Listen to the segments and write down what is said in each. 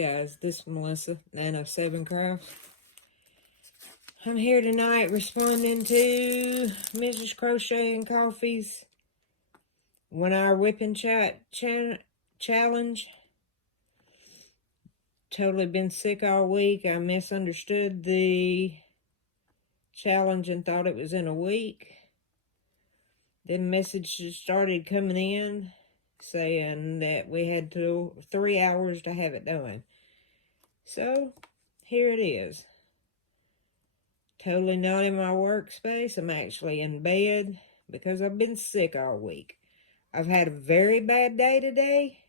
guys, this is Melissa, Nano 7 Craft. I'm here tonight responding to Mrs. Crochet and Coffee's 1 hour whipping challenge. Totally been sick all week. I misunderstood the challenge and thought it was in a week. Then messages started coming in saying that we had 3 hours to have it done. So, here it is. Totally not in my workspace. I'm actually in bed because I've been sick all week. I've had a very bad day today.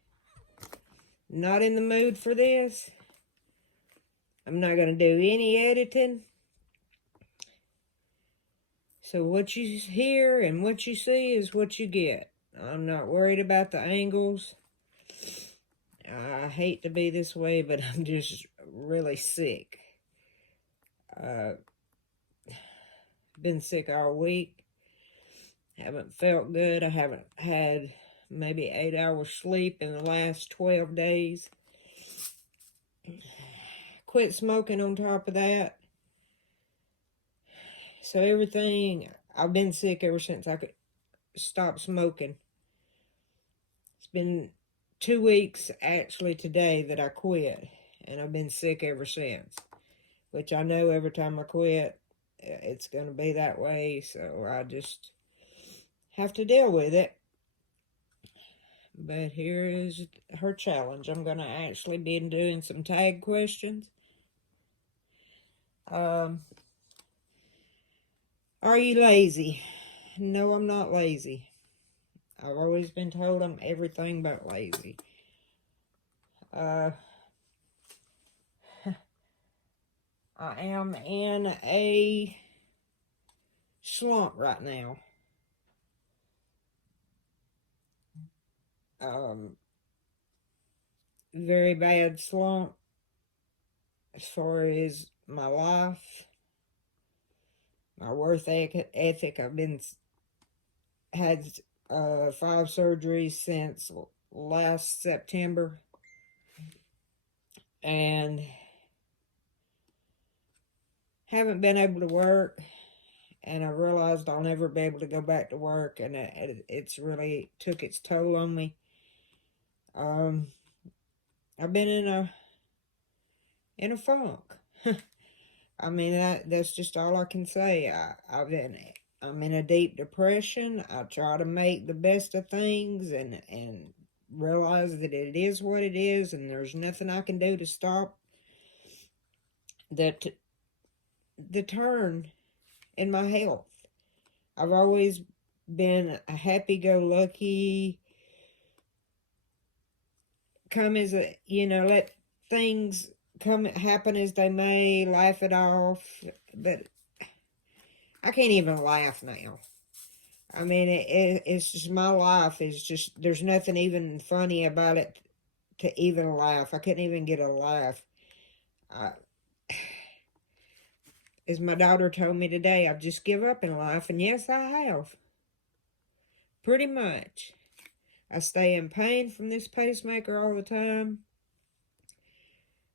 Not in the mood for this. I'm not going to do any editing. So what you hear and what you see is what you get. I'm not worried about the angles. I hate to be this way, but I'm just really sick. Been sick all week. Haven't felt good. I haven't had maybe 8 hours sleep in the last 12 days. Quit smoking on top of that. So everything, I've been sick ever since I could stop smoking. It's been 2 weeks actually today that I quit, and I've been sick ever since. Which I know every time I quit, it's going to be that way, so I just have to deal with it. But here is her challenge. I'm going to actually be doing some tag questions. Are you lazy? No, I'm not lazy. I've always been told I'm everything but lazy. I am in a slump right now. Very bad slump as far as my life, my work ethic. I've had 5 surgeries since last September, and haven't been able to work, and I realized I'll never be able to go back to work, and it's really took its toll on me. I've been in a funk. I mean, that's just all I can say. I'm in a deep depression. I try to make the best of things and realize that it is what it is, and there's nothing I can do to stop the turn in my health. I've always been a happy-go-lucky, come as a, let things happen as they may, laugh it off, but I can't even laugh now. I mean, it's just, my life is just, there's nothing even funny about it to even laugh. I couldn't even get a laugh. As my daughter told me today, I've just give up in life, and yes, I have. Pretty much. I stay in pain from this pacemaker all the time.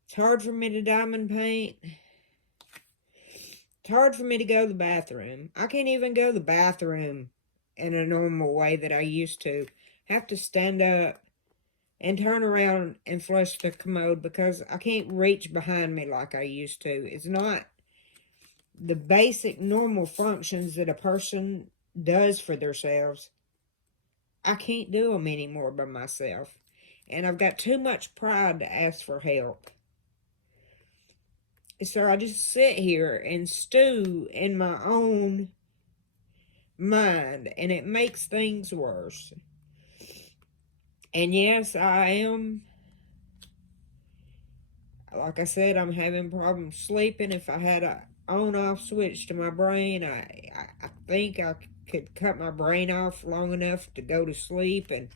It's hard for me to diamond paint. It's hard for me to go to the bathroom. I can't even go to the bathroom in a normal way that I used to. I have to stand up and turn around and flush the commode because I can't reach behind me like I used to. It's not the basic normal functions that a person does for themselves. I can't do them anymore by myself. And I've got too much pride to ask for help. So I just sit here and stew in my own mind, and it makes things worse. And yes, I am, like I said, I'm having problems sleeping. If I had a on-off switch to my brain, I think I could cut my brain off long enough to go to sleep and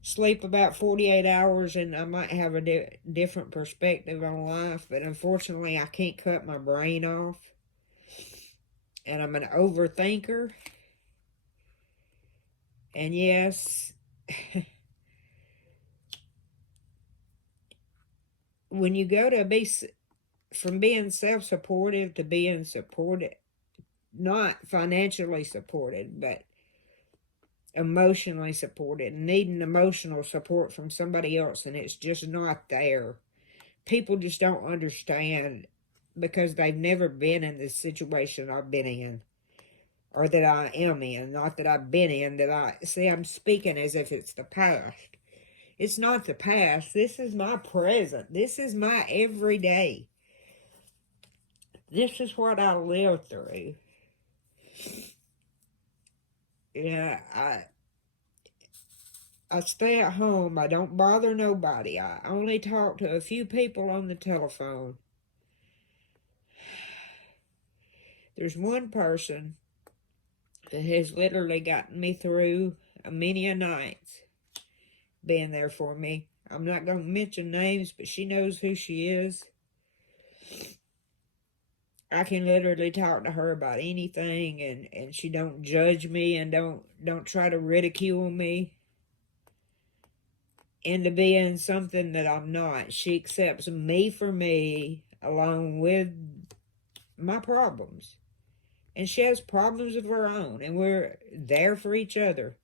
sleep about 48 hours, and I might have a different perspective on life. But unfortunately, I can't cut my brain off, and I'm an overthinker. And yes, when you go to be, from being self-supportive to being supported, not financially supported, but emotionally supported, needing emotional support from somebody else, and it's just not there. People just don't understand because they've never been in the situation I've been in, or that I am in. Not that I've been in, that I see. I'm speaking as if it's the past. It's not the past. This is my present. This is my everyday. This is what I live through. Yeah, I stay at home. I don't bother nobody. I only talk to a few people on the telephone. There's one person that has literally gotten me through many a night, being there for me. I'm not going to mention names, but she knows who she is. I can literally talk to her about anything, and she don't judge me and don't try to ridicule me into being something that I'm not. She accepts me for me along with my problems. And she has problems of her own, and we're there for each other.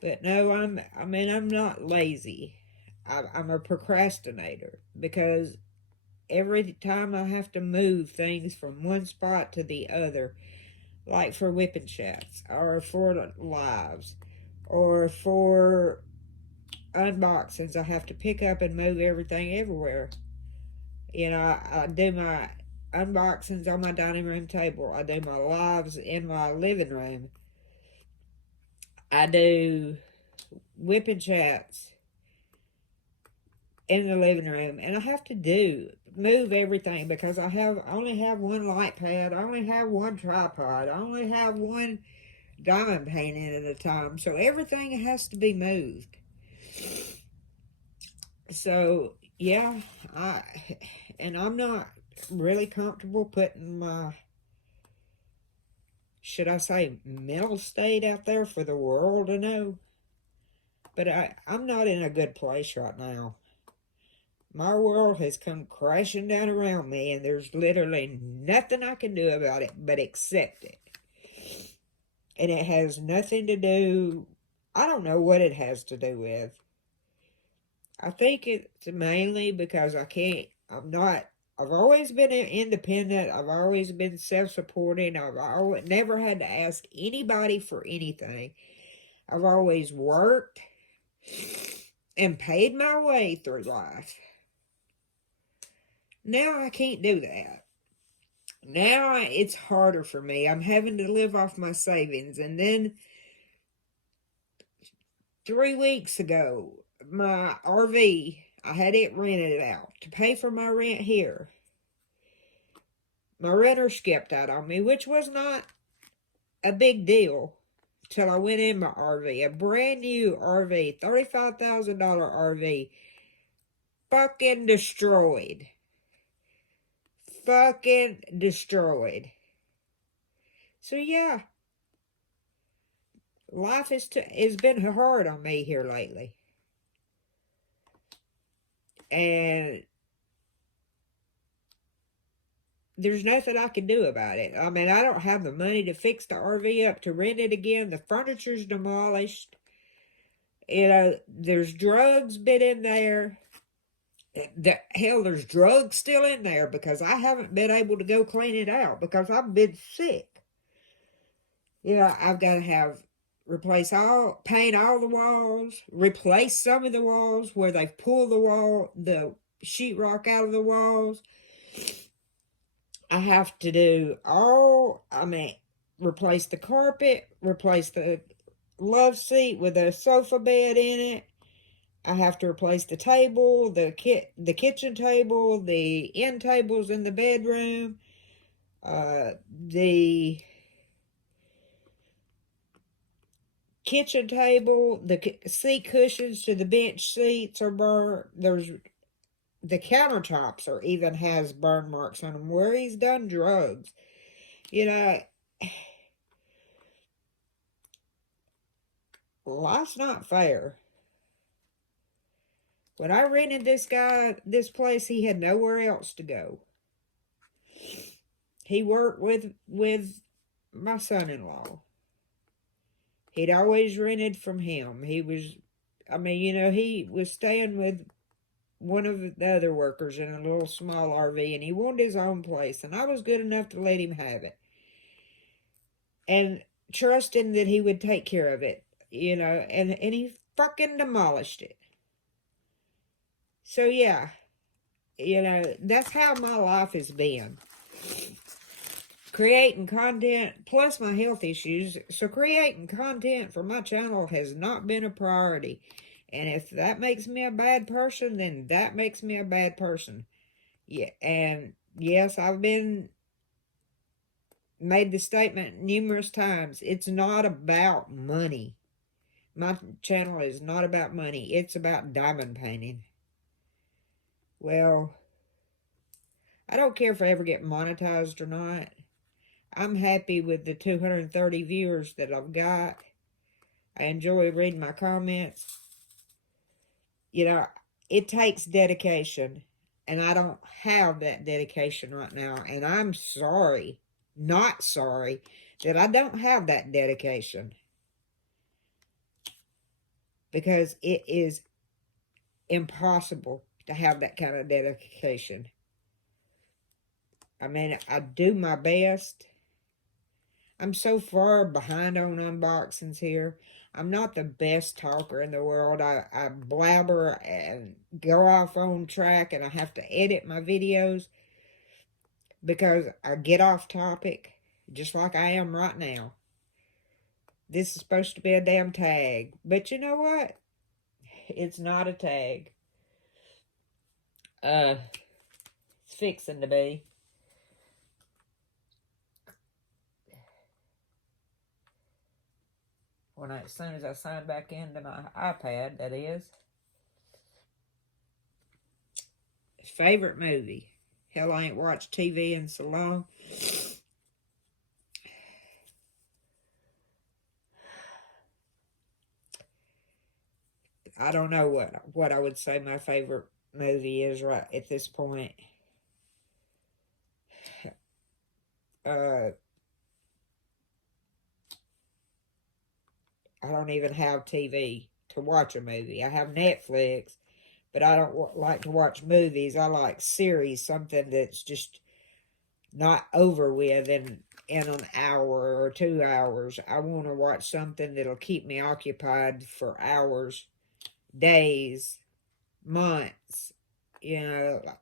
But no, I'm not lazy. I'm a procrastinator, because every time I have to move things from one spot to the other, like for whipping chats, or for lives, or for unboxings, I have to pick up and move everything everywhere. You know, I do my unboxings on my dining room table. I do my lives in my living room. I do whipping chats in the living room, and I have to move everything because I only have one light pad, I only have one tripod, I only have one diamond painting at a time, so everything has to be moved. So yeah, I'm not really comfortable putting my, should I say, mental state out there for the world to know. But I'm not in a good place right now. My world has come crashing down around me, and there's literally nothing I can do about it but accept it. And it has nothing to do, I don't know what it has to do with. I think it's mainly because I've always been independent. I've always been self-supporting. I've never had to ask anybody for anything. I've always worked and paid my way through life. Now I can't do that. Now it's harder for me. I'm having to live off my savings. And then 3 weeks ago, my RV, I had it rented out to pay for my rent here. My renter skipped out on me, which was not a big deal till I went in my RV. A brand new RV, $35,000 RV, fucking destroyed. Fucking destroyed. So yeah, life has been hard on me here lately. And there's nothing I can do about it. I mean, I don't have the money to fix the RV up, to rent it again. The furniture's demolished. You know, there's drugs been in there. Hell, there's drugs still in there because I haven't been able to go clean it out because I've been sick. Yeah, I've got to paint all the walls, replace some of the walls where they've pulled the sheetrock out of the walls. I have to replace the carpet, replace the love seat with a sofa bed in it. I have to replace the table, the kitchen table, the end tables in the bedroom, the kitchen table, the seat cushions to the bench seats are burnt. The countertops has burn marks on them where he's done drugs. You know, life's not fair. When I rented this place, he had nowhere else to go. He worked with my son-in-law. He'd always rented from him. He was, he was staying with one of the other workers in a little small RV, and he wanted his own place, and I was good enough to let him have it. And trusting that he would take care of it, and he fucking demolished it. So, yeah, that's how my life has been. Creating content, plus my health issues. So creating content for my channel has not been a priority. And if that makes me a bad person, then that makes me a bad person. Yeah, and yes, I've made the statement numerous times. It's not about money. My channel is not about money. It's about diamond painting. Well, I don't care if I ever get monetized or not. I'm happy with the 230 viewers that I've got. I enjoy reading my comments. It takes dedication, and I don't have that dedication right now. And I'm sorry, not sorry, that I don't have that dedication. Because it is impossible to have that kind of dedication. I do my best. I'm so far behind on unboxings here. I'm not the best talker in the world. I blabber and go off on track, and I have to edit my videos because I get off topic, just like I am right now. This is supposed to be a damn tag, but you know what? It's not a tag. It's fixing to be. As soon as I sign back into my iPad, that is. Favorite movie? Hell, I ain't watched TV in so long. I don't know what I would say my favorite movie is right at this point. I don't even have TV to watch a movie. I have Netflix, but I don't like to watch movies. I like series, something that's just not over with in an hour or 2 hours. I want to watch something that'll keep me occupied for hours, days, months.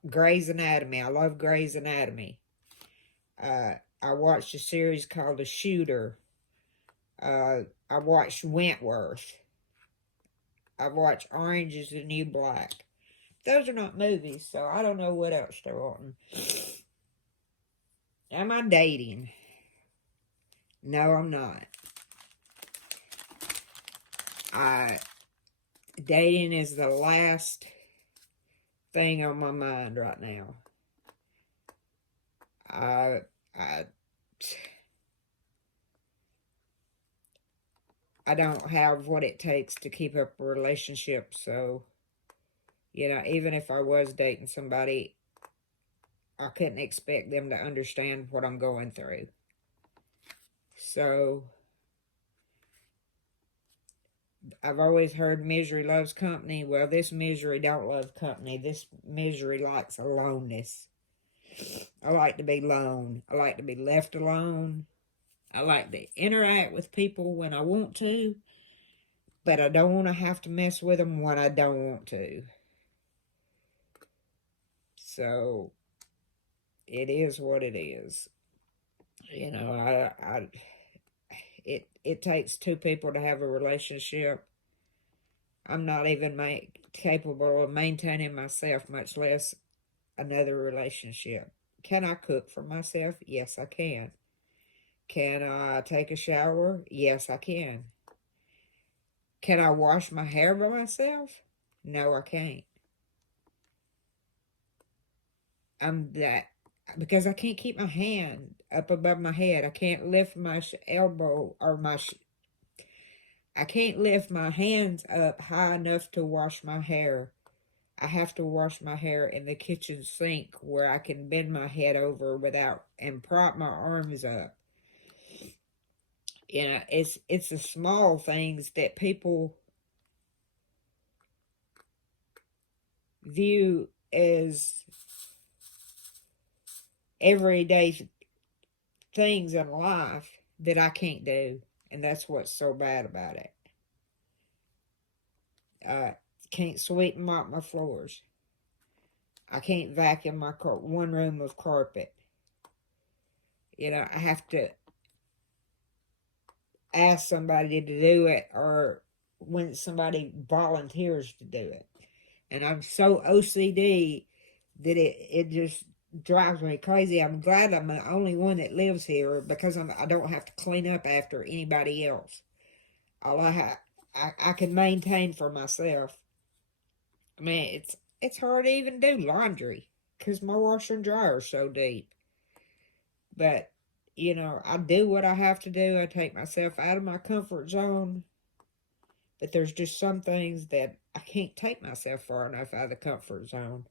Grey's Anatomy. I love Grey's Anatomy. I watched a series called The Shooter. I watched Wentworth. I watched Orange is the New Black. Those are not movies, so I don't know what else they're wanting. Am I dating? No, I'm not. Dating is the last thing on my mind right now. I don't have what it takes to keep up a relationship, so, even if I was dating somebody, I couldn't expect them to understand what I'm going through. So, I've always heard misery loves company. Well, this misery don't love company. This misery likes aloneness. I like to be alone. I like to be left alone. I like to interact with people when I want to, but I don't want to have to mess with them when I don't want to. So, it is what it is. It takes two people to have a relationship. I'm not even capable of maintaining myself, much less another relationship. Can I cook for myself? Yes, I can. Can I take a shower? Yes, I can. Can I wash my hair by myself? No, I can't. Because I can't keep my hand up above my head. I can't lift my elbow or I can't lift my hands up high enough to wash my hair I have to wash my hair in the kitchen sink where I can bend my head over without and prop my arms up. You know, it's the small things that people view as everyday things in life that I can't do, and that's what's so bad about it. I can't sweep and mop my floors. I can't vacuum my one room of carpet. You know, I have to ask somebody to do it, or when somebody volunteers to do it. And I'm so OCD that it just drives me crazy. I'm glad I'm the only one that lives here because I don't have to clean up after anybody else. All I can maintain for myself. I mean, it's hard to even do laundry because my washer and dryer is so deep. But, you know, I do what I have to do. I take myself out of my comfort zone. But there's just some things that I can't take myself far enough out of the comfort zone.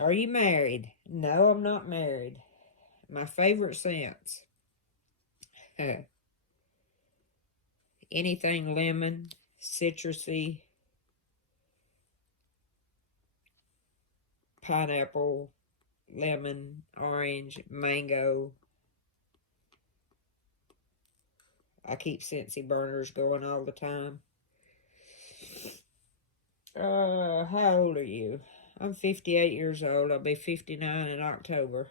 Are you married? No, I'm not married. My favorite scents. Anything lemon, citrusy, pineapple, lemon, orange, mango. I keep Scentsy burners going all the time. How old are you? I'm 58 years old. I'll be 59 in October.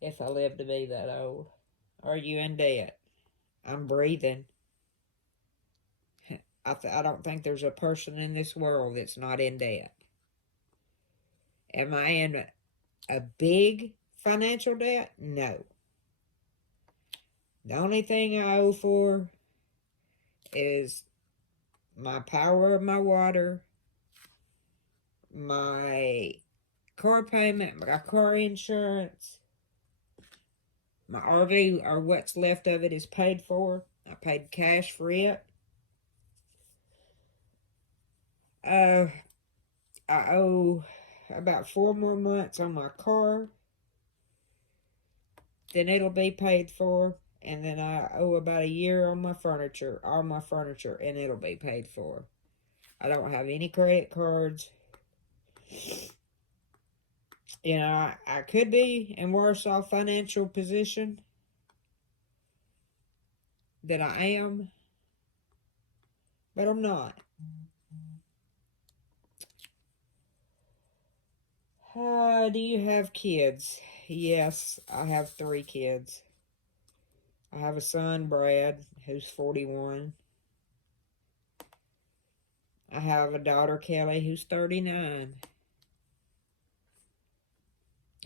If I live to be that old. Are you in debt? I'm breathing. I don't think there's a person in this world that's not in debt. Am I in a big financial debt? No. The only thing I owe for is my power of my water, my car payment, my car insurance, my RV, or what's left of it, is paid for. I paid cash for it. I owe about 4 more months on my car. Then it'll be paid for. And then I owe about a year on my furniture, all my furniture, and it'll be paid for. I don't have any credit cards. You know, I could be in worse off financial position than I am, but I'm not. Do you have kids? Yes, I have 3 kids. I have a son, Brad, who's 41. I have a daughter, Kelly, who's 39.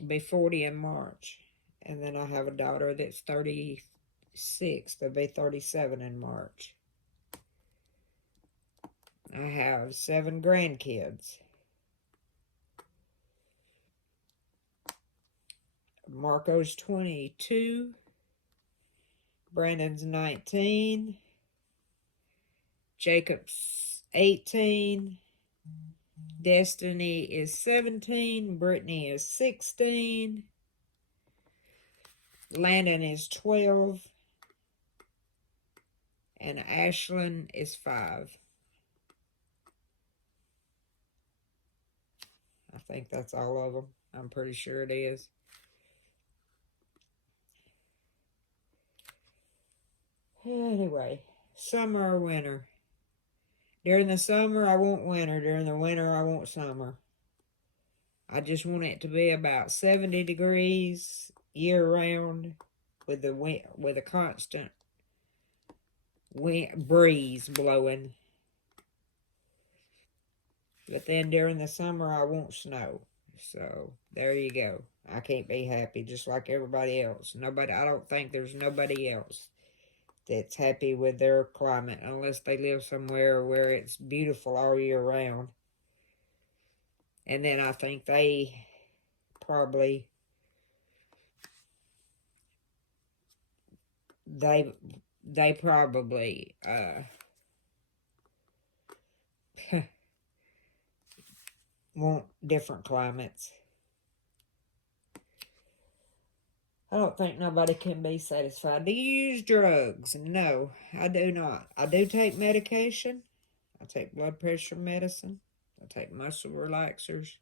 I'll be 40 in March. And then I have a daughter that's 36. They'll be 37 in March. I have 7 grandkids. Marco's 22. Brandon's 19. Jacob's 18. Destiny is 17. Brittany is 16. Landon is 12. And Ashlyn is 5. I think that's all of them. I'm pretty sure it is. Anyway, summer or winter? During the summer, I want winter. During the winter, I want summer. I just want it to be about 70 degrees year-round with a constant breeze blowing. But then during the summer, I want snow. So, there you go. I can't be happy just like everybody else. I don't think there's nobody else that's happy with their climate unless they live somewhere where it's beautiful all year round. And then I think they they probably want different climates. I don't think nobody can be satisfied. Do you use drugs? No, I do not. I do take medication. I take blood pressure medicine. I take muscle relaxers.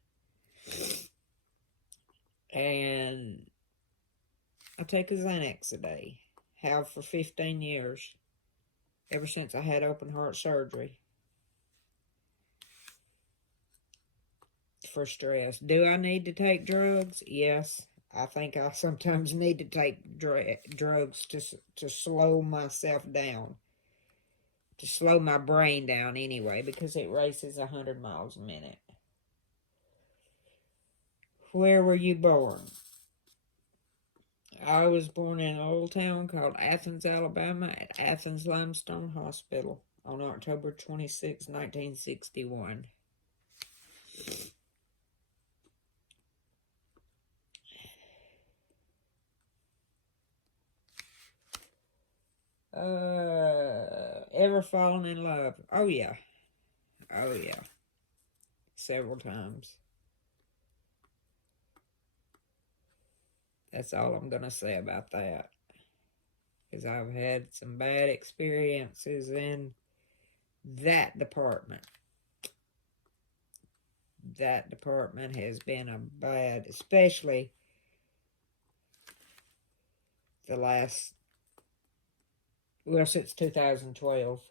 And I take a Xanax a day. Have for 15 years. Ever since I had open heart surgery. For stress. Do I need to take drugs? Yes. I think I sometimes need to take drugs to slow myself down. To slow my brain down anyway, because it races 100 miles a minute. Where were you born? I was born in a little town called Athens, Alabama, at Athens Limestone Hospital on October 26, 1961. Ever fallen in love? Oh, yeah. Oh, yeah. Several times. That's all I'm going to say about that. Because I've had some bad experiences in that department. That department has been a bad, especially the last, well, since 2012.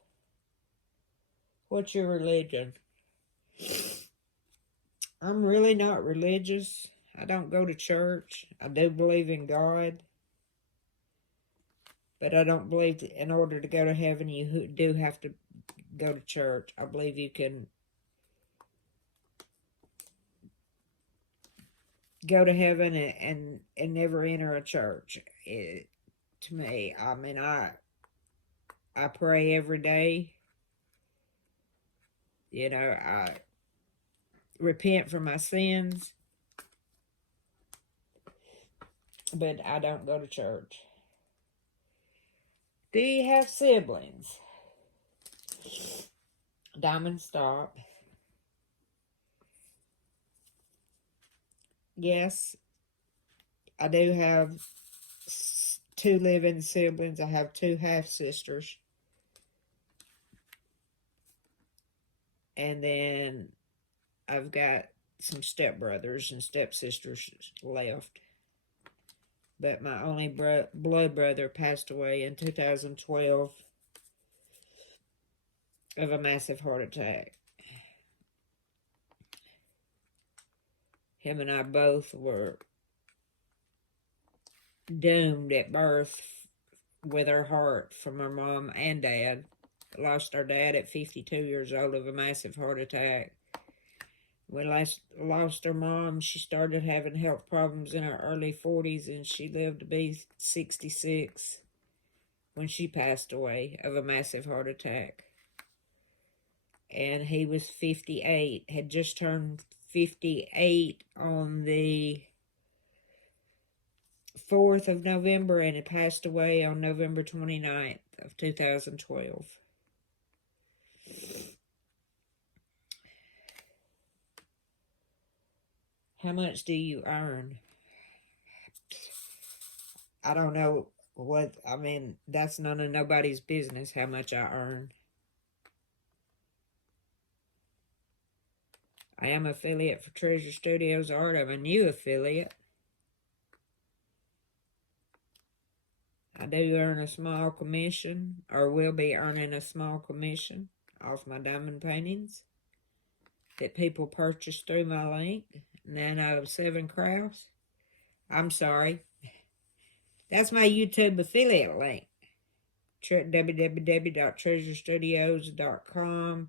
What's your religion? I'm really not religious. I don't go to church. I do believe in God. But I don't believe that in order to go to heaven, you do have to go to church. I believe you can go to heaven and never enter a church. To me, I mean, I pray every day. You know, I repent for my sins. But I don't go to church. Do you have siblings? Diamond stop. Yes, I do have 2 living siblings. I have 2 half-sisters. And then I've got some stepbrothers and stepsisters left. But my only blood brother passed away in 2012 of a massive heart attack. Him and I both were doomed at birth with our heart from our mom and dad. Lost our dad at 52 years old of a massive heart attack. We lost our mom. She started having health problems in her early 40s, and she lived to be 66 when she passed away of a massive heart attack. And he was 58, had just turned 58 on the 4th of November, and had passed away on November 29th of 2012. How much do you earn? I don't know what, I mean, that's none of nobody's business how much I earn. I am affiliate for Treasure Studios Art. I'm a new affiliate. I do earn a small commission, or will be earning a small commission off my diamond paintings that people purchase through my link, 907 Crafts. I'm sorry. That's my YouTube affiliate link. www.treasurestudios.com.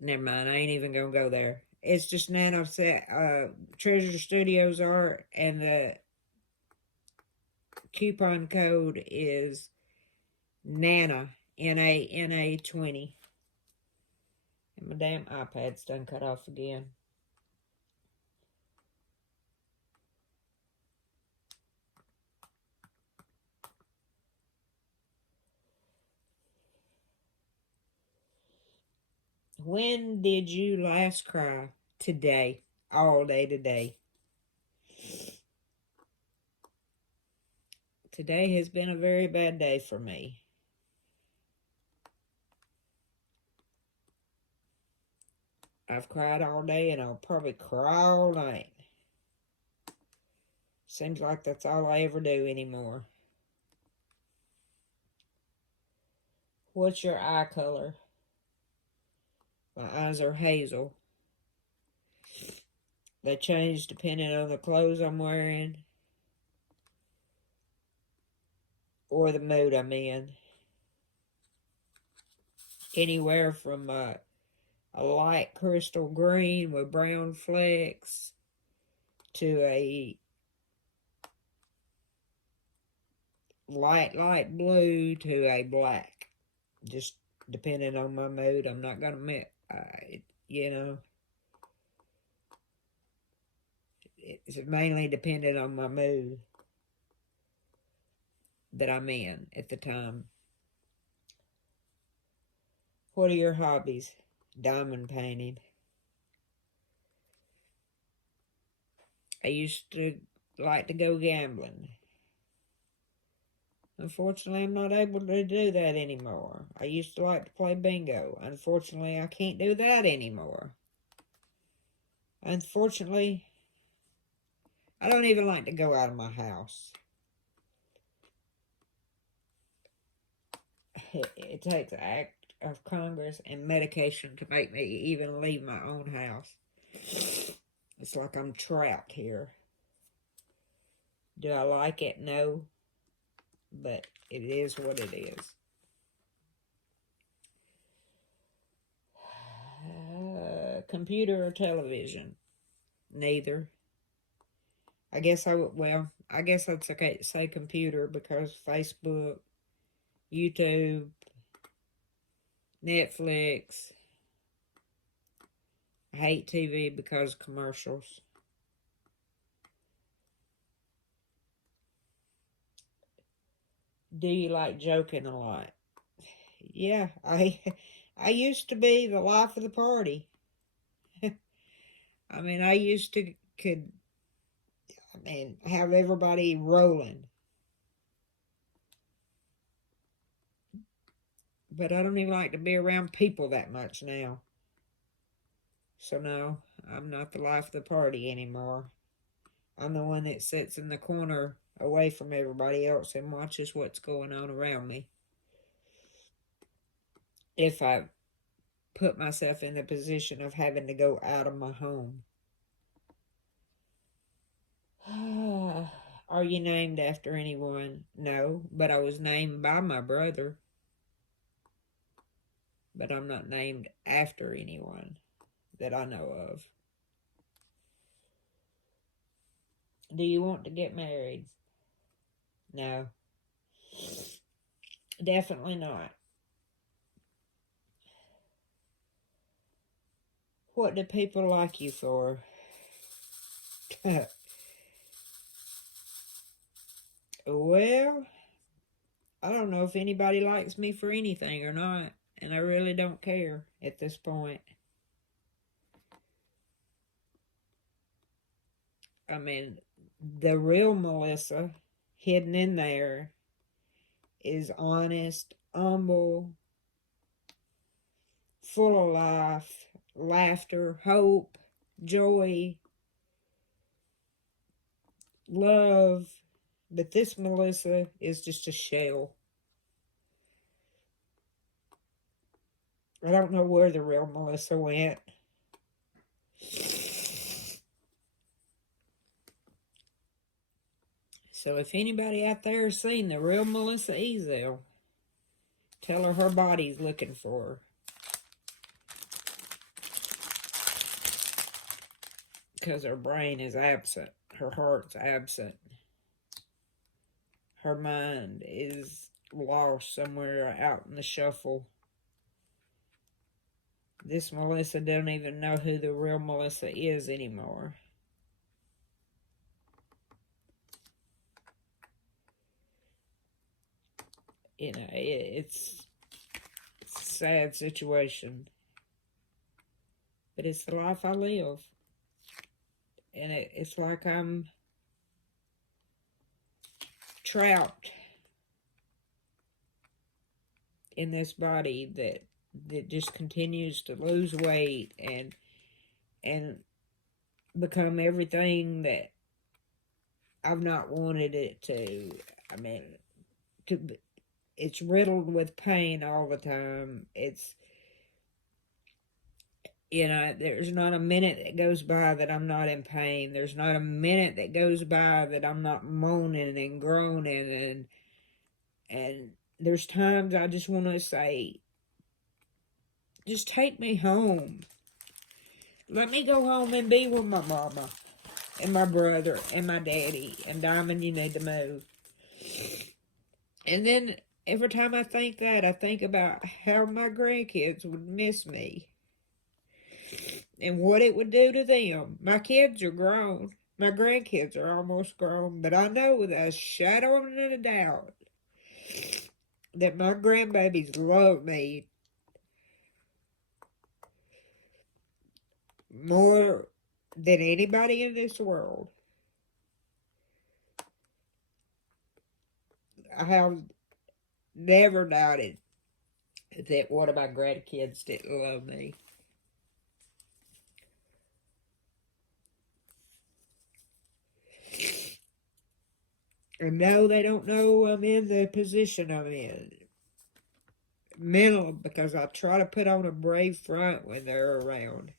Never mind, I ain't even gonna go there. It's just Treasure Studios Art, and the coupon code is NANA, NANA 20. And my damn iPad's done cut off again. When did you last cry? Today. All day today. Today has been a very bad day for me. I've cried all day and I'll probably cry all night. Seems like that's all I ever do anymore. What's your eye color? My eyes are hazel. They change depending on the clothes I'm wearing or the mood I'm in. Anywhere from a light crystal green with brown flecks to a light blue to a black. Just depending on my mood. I'm not going to you know, it's mainly dependent on my mood that I'm in at the time. What are your hobbies? Diamond painting. I used to like to go gambling. Unfortunately, I'm not able to do that anymore. I used to like to play bingo. Unfortunately, I can't do that anymore. Unfortunately, I don't even like to go out of my house. It takes an act of Congress and medication to make me even leave my own house. It's like I'm trapped here. Do I like it? No. But it is what it is. Computer or television? Neither. I guess I guess I'd say computer because Facebook, YouTube, Netflix. I hate TV because of commercials. Do you like joking a lot? Yeah, I used to be the life of the party. I mean, I used to have everybody rolling. But I don't even like to be around people that much now. So no, I'm not the life of the party anymore. I'm the one that sits in the corner away from everybody else and watches what's going on around me. If I put myself in the position of having to go out of my home. Are you named after anyone? No, but I was named by my brother. But I'm not named after anyone that I know of. Do you want to get married? No. Definitely not. What do people like you for? Well, I don't know if anybody likes me for anything or not, and I really don't care at this point. I mean, the real Melissa hidden in there is honest, humble, full of life, laughter, hope, joy, love. But this Melissa is just a shell. I don't know where the real Melissa went. So if anybody out there has seen the real Melissa Ezel, tell her body's looking for her. Because her brain is absent. Her heart's absent. Her mind is lost somewhere out in the shuffle. This Melissa don't even know who the real Melissa is anymore. You know, it's a sad situation. but it's the life I live. And it's like I'm trapped in this body that just continues to lose weight and become everything that I've not wanted it to. I mean, it's riddled with pain all the time. It's, there's not a minute that goes by that I'm not in pain. There's not a minute that goes by that I'm not moaning and groaning, and there's times I just want to say, just take me home. Let me go home and be with my mama and my brother and my daddy, and Diamond, you need to move. And then every time I think that, I think about how my grandkids would miss me and what it would do to them. My kids are grown. My grandkids are almost grown, but I know without a shadow of a doubt that my grandbabies love me more than anybody in this world. I have never doubted that one of my grandkids didn't love me. And no, they don't know I'm in the position I'm in. Mental, because I try to put on a brave front when they're around.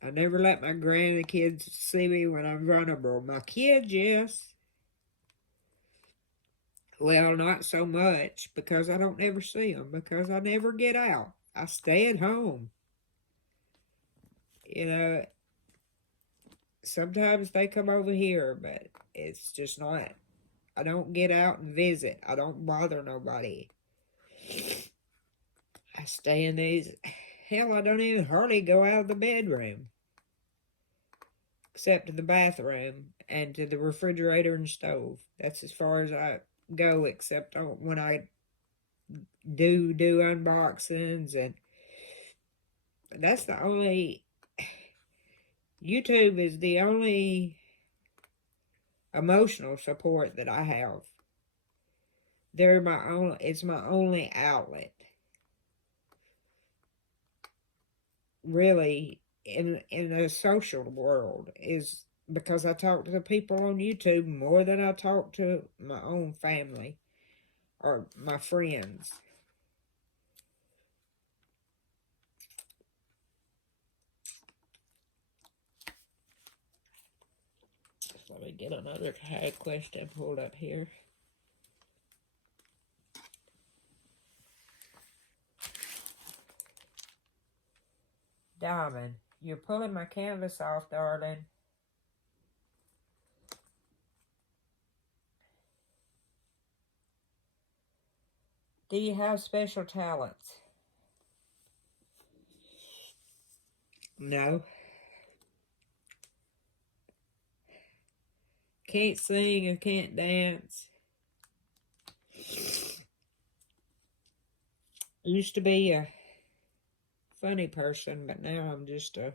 I never let my grandkids see me when I'm vulnerable. My kids, yes. Well, not so much, because I don't ever see them, because I never get out. I stay at home. Sometimes they come over here, but it's just not. I don't get out and visit. I don't bother nobody. I stay in these. Hell, I don't even hardly go out of the bedroom. Except to the bathroom and to the refrigerator and stove. That's as far as I go, except when I do unboxings, and that's the only. YouTube is the only emotional support that I have. It's my only outlet. Really, in the social world, is because I talk to the people on YouTube more than I talk to my own family or my friends. Let me get another tag question pulled up here. Diamond, you're pulling my canvas off, darling. Do you have special talents? No. Can't sing and can't dance. Used to be a funny person, but now I'm just a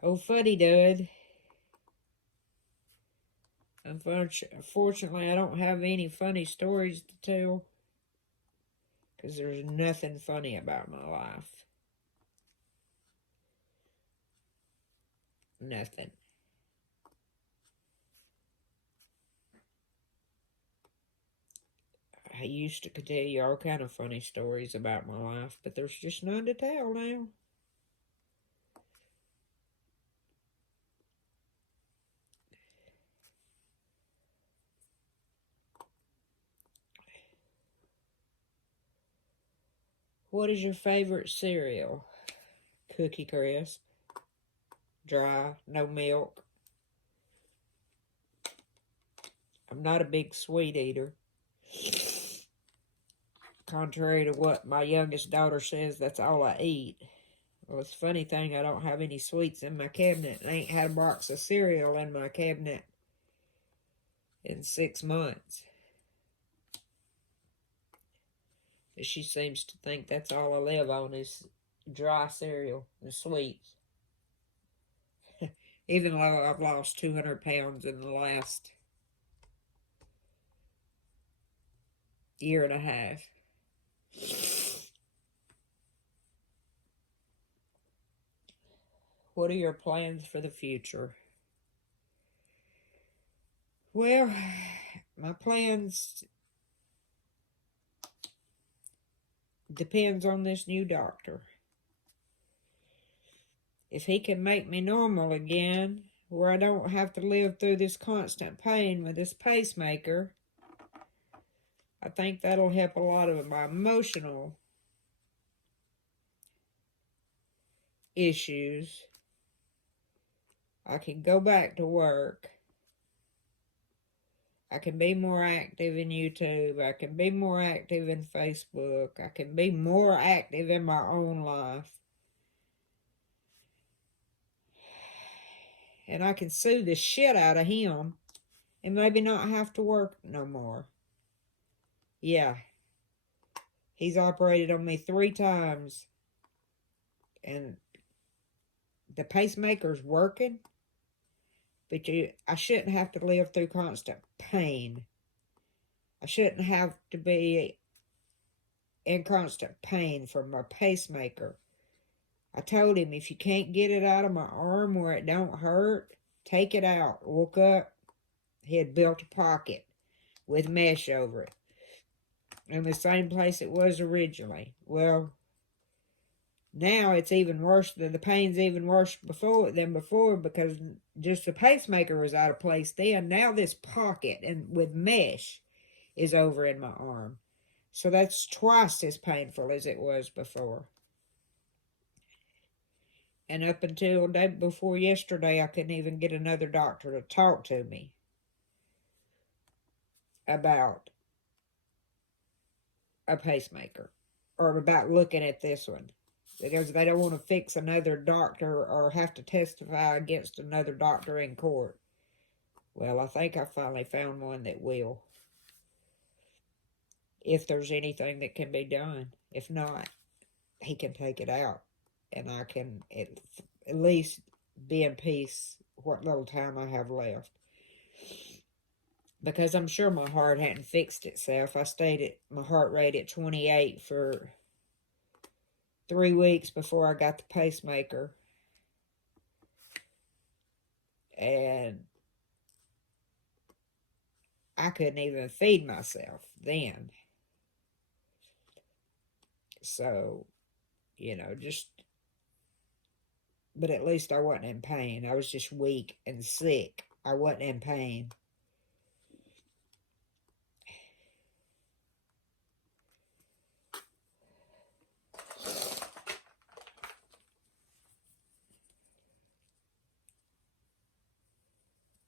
old fuddy-dud. Unfortunately, I don't have any funny stories to tell, because there's nothing funny about my life. Nothing. I used to tell you all kind of funny stories about my life, but there's just none to tell now. What is your favorite cereal? Cookie Crisp. Dry, no milk. I'm not a big sweet eater. Contrary to what my youngest daughter says, that's all I eat. Well, it's a funny thing, I don't have any sweets in my cabinet. I ain't had a box of cereal in my cabinet in 6 months. She seems to think that's all I live on is dry cereal and sweets. Even though I've lost 200 pounds in the last year and a half. What are your plans for the future? Well, my plans depends on this new doctor. If he can make me normal again, where I don't have to live through this constant pain with this pacemaker, I think that'll help a lot of my emotional issues. I can go back to work. I can be more active in YouTube. I can be more active in Facebook. I can be more active in my own life. And I can sue the shit out of him and maybe not have to work no more. Yeah. He's operated on me 3 times. And the pacemaker's working. But I shouldn't have to live through constant pain. I shouldn't have to be in constant pain from my pacemaker. I told him, if you can't get it out of my arm where it don't hurt, take it out. Woke up, he had built a pocket with mesh over it. In the same place it was originally. Well, now it's even worse. The pain's even worse than before because just the pacemaker was out of place then. Now this pocket and with mesh is over in my arm. So that's twice as painful as it was before. And up until day before yesterday, I couldn't even get another doctor to talk to me about a pacemaker or about looking at this one, because they don't want to fix another doctor or have to testify against another doctor in court. Well, I think I finally found one that will, if there's anything that can be done. If not, he can take it out, and I can at least be in peace what little time I have left. Because I'm sure my heart hadn't fixed itself. I stayed at my heart rate at 28 for 3 weeks before I got the pacemaker. And I couldn't even feed myself then. So, but at least I wasn't in pain. I was just weak and sick. I wasn't in pain.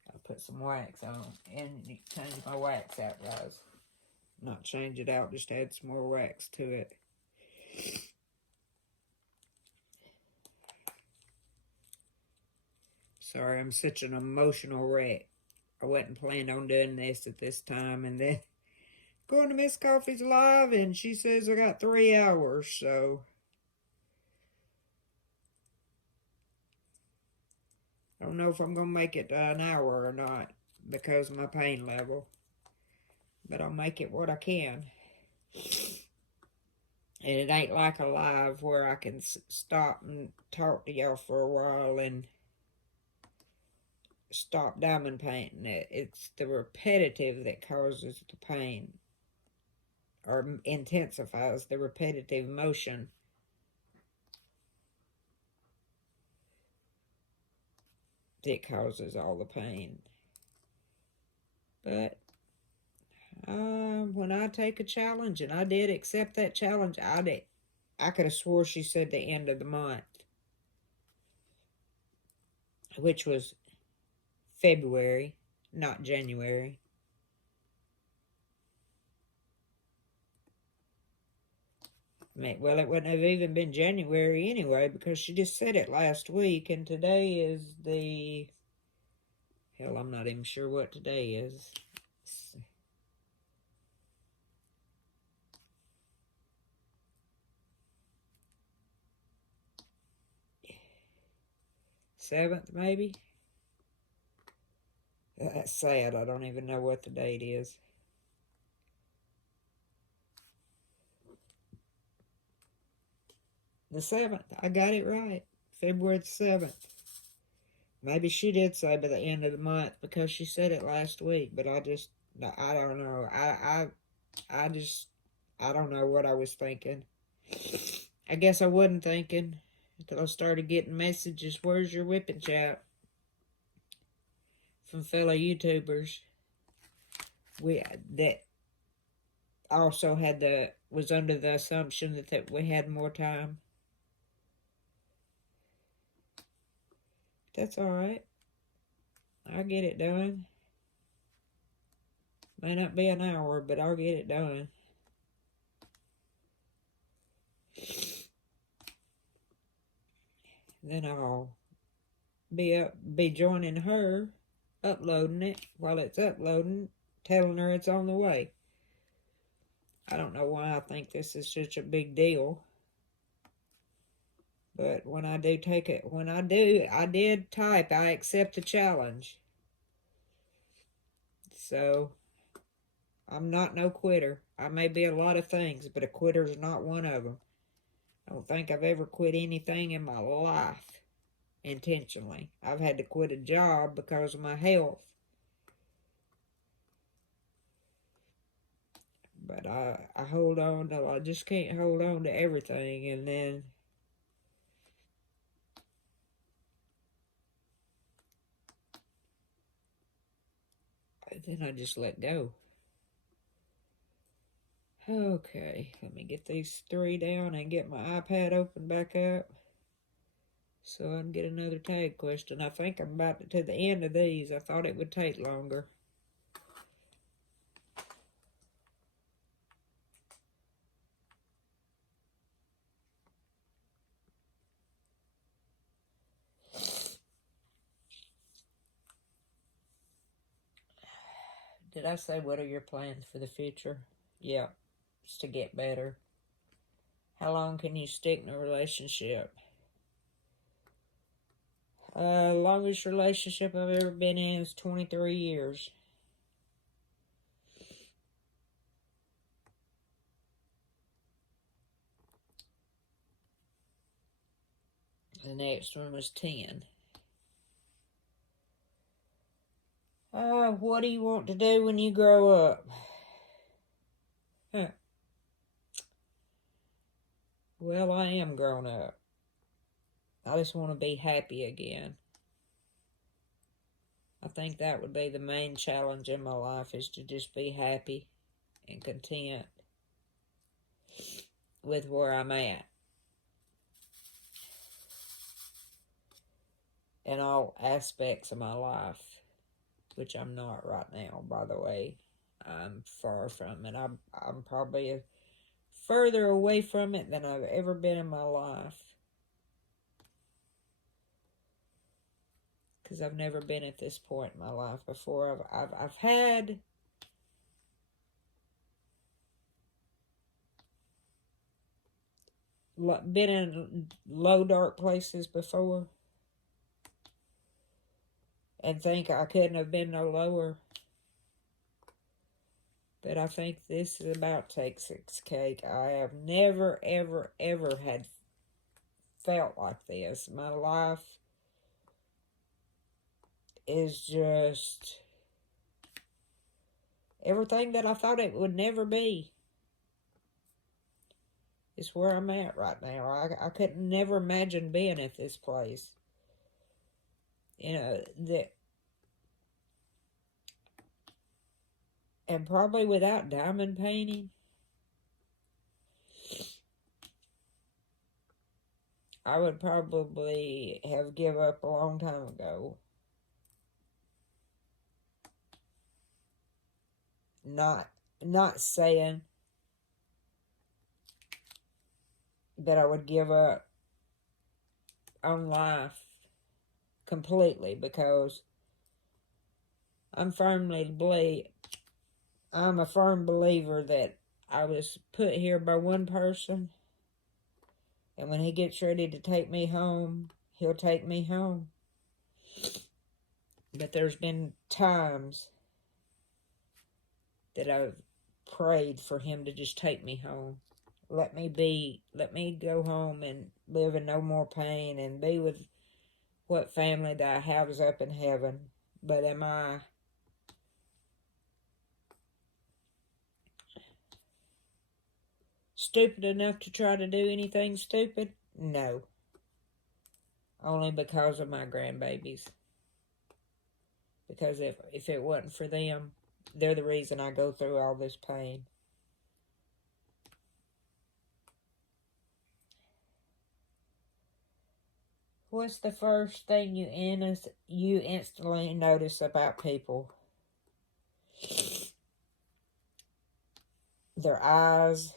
I put some wax on, and you can change my wax out, guys. Not change it out, just add some more wax to it. Sorry, I'm such an emotional wreck. I wasn't planning on doing this at this time, and then going to Miss Coffee's live, and she says I got 3 hours, so I don't know if I'm going to make it an hour or not because of my pain level, but I'll make it what I can. And it ain't like a live where I can stop and talk to y'all for a while and stop diamond painting it. It's the repetitive that causes the pain, or intensifies the repetitive motion. That causes all the pain. But when I take a challenge, and I did accept that challenge, I could have swore she said the end of the month, which was February, not January. Well, it wouldn't have even been January anyway, because she just said it last week, and today is hell, I'm not even sure what today is. 7th, maybe. That's sad. I don't even know what the date is. The 7th. I got it right. February the 7th. Maybe she did say by the end of the month because she said it last week, but I don't know. I don't know what I was thinking. I guess I wasn't thinking until I started getting messages, "Where's your whipping chap?" from fellow YouTubers. That also was under the assumption that we had more time. That's all right. I'll get it done. May not be an hour, but I'll get it done. Then I'll be joining her, uploading it while it's uploading, telling her it's on the way. I don't know why I think this is such a big deal. But when I do take it, I did type, "I accept the challenge." So, I'm not no quitter. I may be a lot of things, but a quitter's not one of them. I don't think I've ever quit anything in my life intentionally. I've had to quit a job because of my health. But I hold on till I just can't hold on to everything, and then I just let go. Okay, let me get these 3 down and get my iPad open back up so I can get another tag question. I think I'm about to the end of these. I thought it would take longer. Did I say what are your plans for the future? Yeah, it's to get better. How long can you stick in a relationship? Longest relationship I've ever been in is 23 years. The next one was 10. What do you want to do when you grow up? Huh. Well, I am grown up. I just want to be happy again. I think that would be the main challenge in my life, is to just be happy and content with where I'm at. In all aspects of my life, which I'm not right now, by the way. I'm far from it. I'm probably further away from it than I've ever been in my life. Because I've never been at this point in my life before. I've had been in low, dark places before and think I couldn't have been no lower. But I think this is about takes its cake. I have never, ever, ever had felt like this. My life is just everything that I thought it would never be. It's where I'm at right now. I could never imagine being at this place. You know, and probably without diamond painting, I would probably have give up a long time ago. Not saying that I would give up on life completely, because I'm a firm believer that I was put here by one person, and when he gets ready to take me home, he'll take me home. But there's been times that I've prayed for him to just take me home. Let me go home and live in no more pain and be with what family that I have is up in heaven. But am I stupid enough to try to do anything stupid? No. Only because of my grandbabies. Because if it wasn't for them, they're the reason I go through all this pain. What's the first thing you instantly notice about people? Their eyes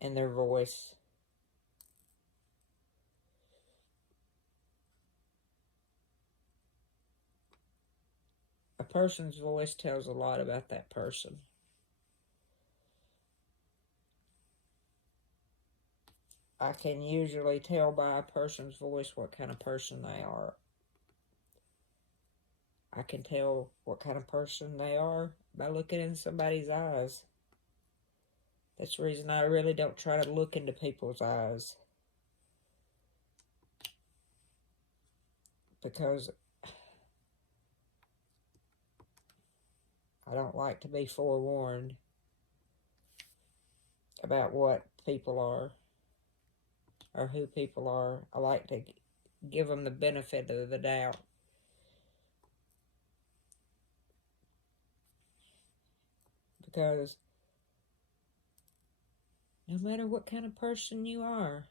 and their voice. A person's voice tells a lot about that person. I can usually tell by a person's voice what kind of person they are. I can tell what kind of person they are by looking in somebody's eyes. That's the reason I really don't try to look into people's eyes. Because I don't like to be forewarned about what people are or who people are. I like to give them the benefit of the doubt. Because no matter what kind of person you are,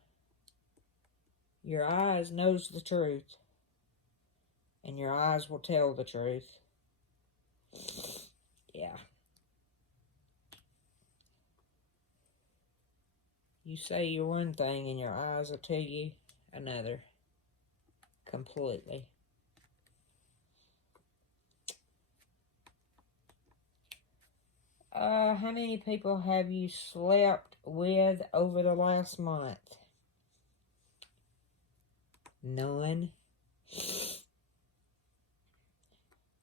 your eyes knows the truth. And your eyes will tell the truth. Yeah. You say you're one thing and your eyes will tell you another. Completely. How many people have you slept with over the last month? None.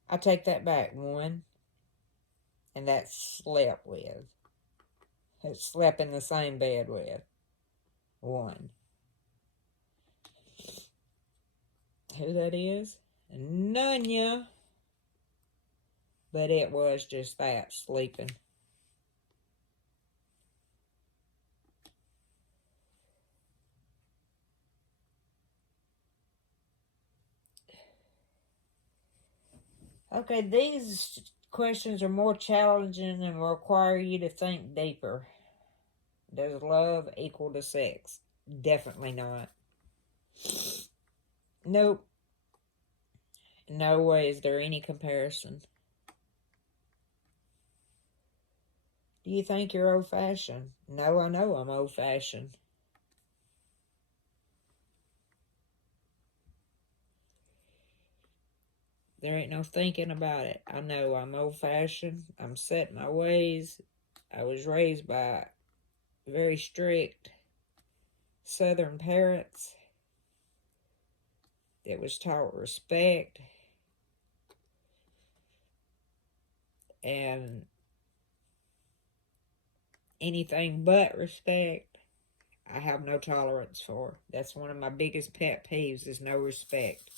I take that back. One. And that's slept with. Has slept in the same bed with. One. Who that is? None, ya. But it was just that, sleeping. Okay, these questions are more challenging and require you to think deeper. Does love equal to sex? Definitely not. Nope. No way is there any comparison. Do you think you're old-fashioned? No, I know I'm old-fashioned. There ain't no thinking about it. I know I'm old-fashioned. I'm set in my ways. I was raised by very strict Southern parents that was taught respect and anything but respect I have no tolerance for. That's one of my biggest pet peeves is no respect.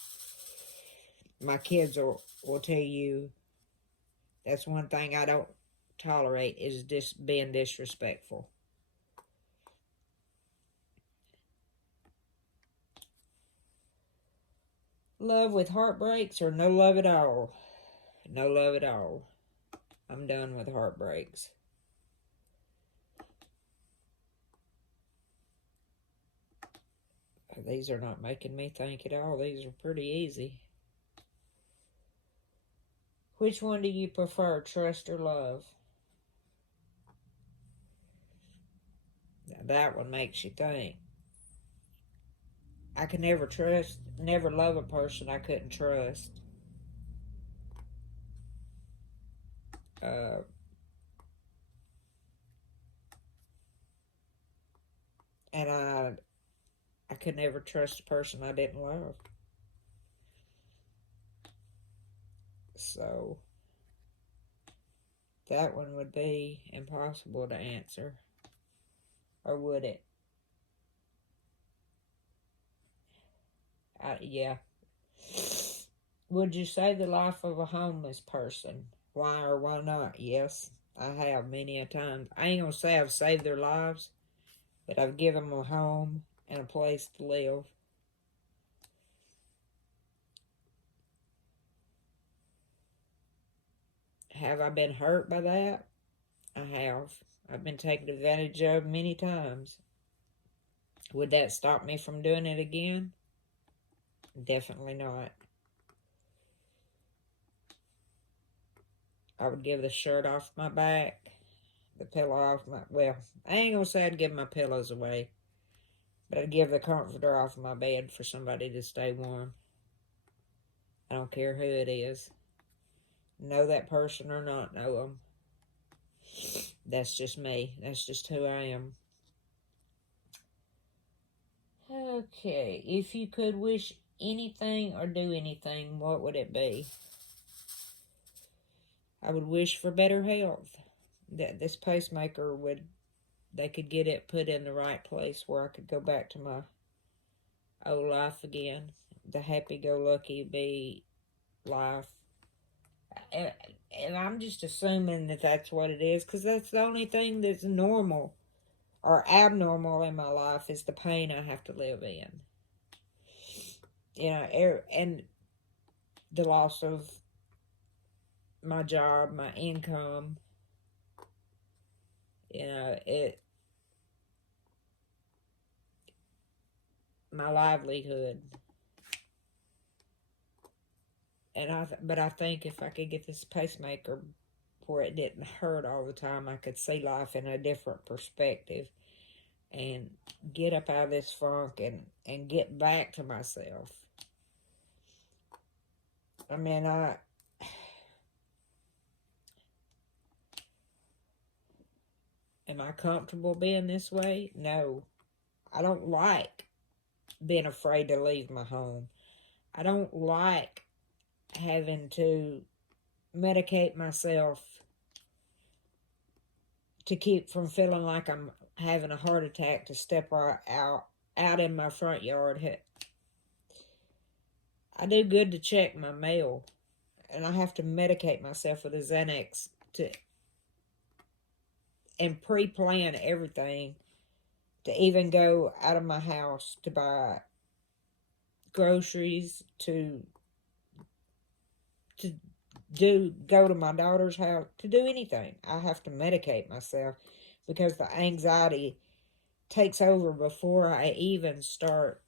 My kids will tell you that's one thing I don't tolerate is being disrespectful. Love with heartbreaks or no love at all? No love at all. I'm done with heartbreaks. These are not making me think at all. These are pretty easy. Which one do you prefer, trust or love? Now that one makes you think. I could never love a person I couldn't trust. And I could never trust a person I didn't love. so that one would be impossible to answer. Or would it? Yeah. Would you save the life of a homeless person? Why or why not? Yes, I have many a time. I ain't gonna say I've saved their lives, but I've given them a home and a place to live. Have I been hurt by that? I have. I've been taken advantage of many times. Would that stop me from doing it again? Definitely not. I would give the shirt off my back, the pillow off my... Well, I ain't gonna say I'd give my pillows away, but I'd give the comforter off my bed for somebody to stay warm. I don't care who it is. Know that person or not know them. That's just me. That's just who I am. Okay, if you could wish anything or do anything, what would it be? I would wish for better health. That this pacemaker they could get it put in the right place where I could go back to my old life again. The happy-go-lucky life. And I'm just assuming that that's what it is, because that's the only thing that's normal or abnormal in my life is the pain I have to live in. You know, and the loss of my job, my income. You know, my livelihood. But I think if I could get this pacemaker where it didn't hurt all the time, I could see life in a different perspective and get up out of this funk and get back to myself. I mean, am I comfortable being this way? No. I don't like being afraid to leave my home. I don't like having to medicate myself to keep from feeling like I'm having a heart attack to step out in my front yard. I do good to check my mail, and I have to medicate myself with a Xanax and pre-plan everything to even go out of my house to buy groceries, to go to my daughter's house, to do anything. I have to medicate myself because the anxiety takes over before I even start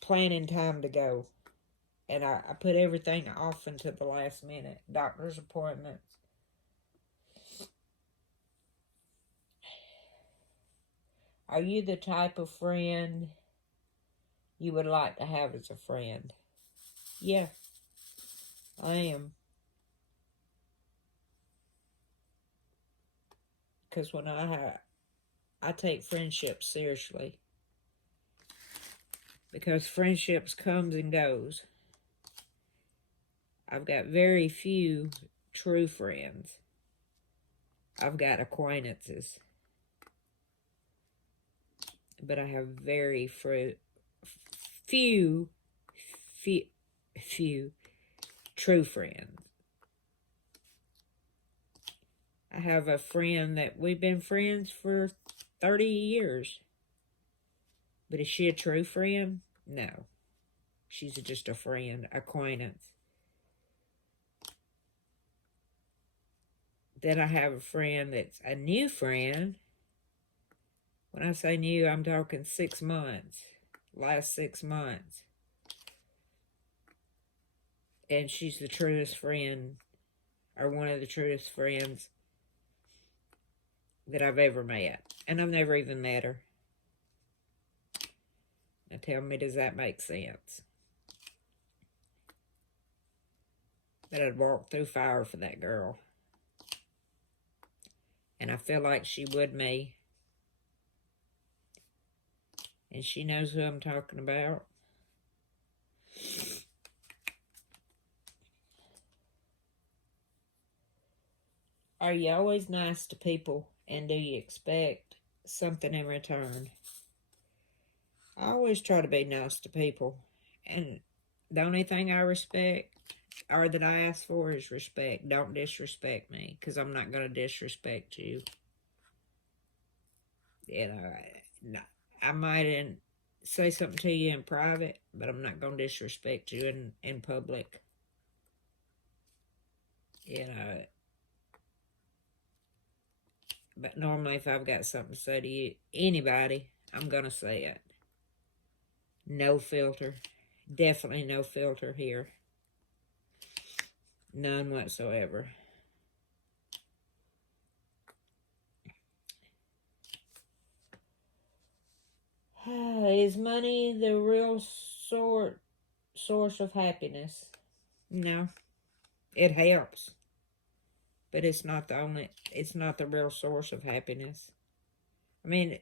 planning time to go. And I put everything off until the last minute. Doctor's appointments. Are you the type of friend you would like to have as a friend? Yeah, I am. Because when I take friendships seriously. Because friendships comes and goes. I've got very few true friends. I've got acquaintances. But I have very few true friends. I have a friend that we've been friends for 30 years. But is she a true friend? No. She's just a friend, acquaintance. Then I have a friend that's a new friend. When I say new, I'm talking 6 months. Last 6 months. And she's the truest friend, or one of the truest friends that I've ever met. And I've never even met her. Now tell me, does that make sense? That I'd walk through fire for that girl. And I feel like she would me. And she knows who I'm talking about. Are you always nice to people, and do you expect something in return? I always try to be nice to people, and the only thing I respect or that I ask for is respect. Don't disrespect me, because I'm not going to disrespect you. You know, I might say something to you in private, but I'm not going to disrespect you in public. You know, but normally if I've got something to say to you, anybody, I'm going to say it. No filter. Definitely no filter here. None whatsoever. Is money the real source of happiness? No. It helps. But it's not the real source of happiness. I mean,